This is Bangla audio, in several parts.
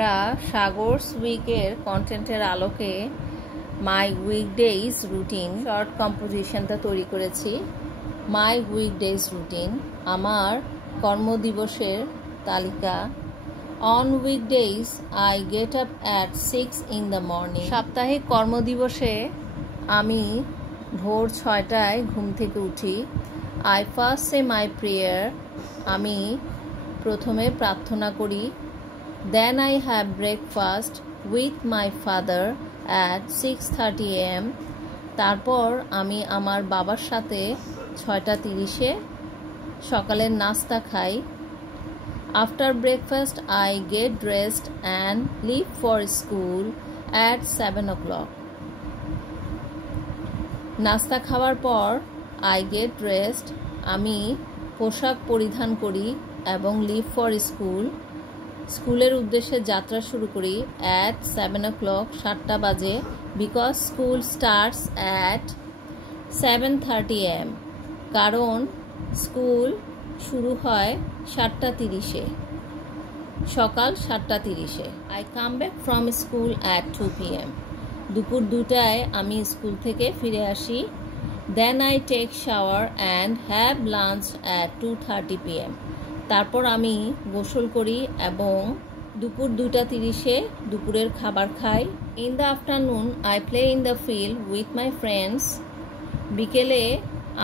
আমরা সাগরস উইকের কন্টেন্টের আলোকে মাই উইকডেজ রুটিন শর্ট কম্পোজিশনটা তৈরি করেছি। মাই উইকডেজ রুটিন আমার কর্মদিবসের তালিকা। On weekdays I get up at 6 in the morning। সাপ্তাহিক কর্মদিবসে আমি ভোর 6টায় ঘুম থেকে উঠি। I first say my prayer. আমি প্রথমে প্রার্থনা করি। Then I have breakfast with my father at 6:30 AM। তারপর আমি আমার বাবার সাথে 6:30-এ সকালের নাস্তা খাই। After breakfast I get dressed and leave for school at 7 o'clock। নাস্তা খাওয়ার পর আই গেট ড্রেসড, আমি পোশাক পরিধান করি এবং লিভ ফর স্কুল, স্কুলের উদ্দেশ্যে যাত্রা শুরু করি অ্যাট 7 o'clock, 7টা বাজে, because school starts at 7:30 AM, কারণ স্কুল শুরু হয় 7:30-এ, সকাল 7:30-এ। I come back from school at 2 PM। দুপুর 2টায় আমি স্কুল থেকে ফিরে আসি। Then I take shower and have lunch at 2:30 PM। তারপর আমি গোসল করি এবং দুপুর 2:30-এ দুপুরের খাবার খাই। In the afternoon I play in the filled with my friends. বিকেলে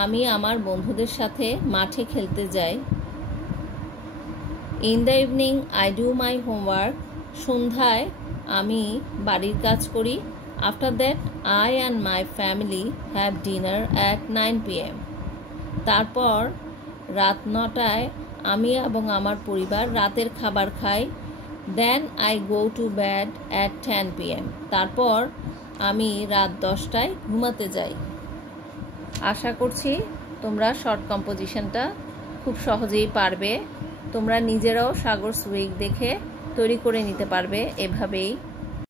আমি আমার বন্ধুদের সাথে মাঠে খেলতে যাই। In the evening I do my homework. সন্ধ্যায় আমি বাড়ির কাজ করি। After that I and my family have dinner at 9 PM। তারপর রাত 9টায় আমি এবং আমার পরিবার রাতের খাবার খাই। Then I go to bed at 10 PM। তারপর আমি রাত 10টায় ঘুমাতে যাই। আশা করছি তোমরা শর্ট কম্পোজিশনটা খুব সহজেই পারবে। তোমরা নিজেরাও সাগরস উইক দেখে তৈরি করে নিতে পারবে এভাবেই।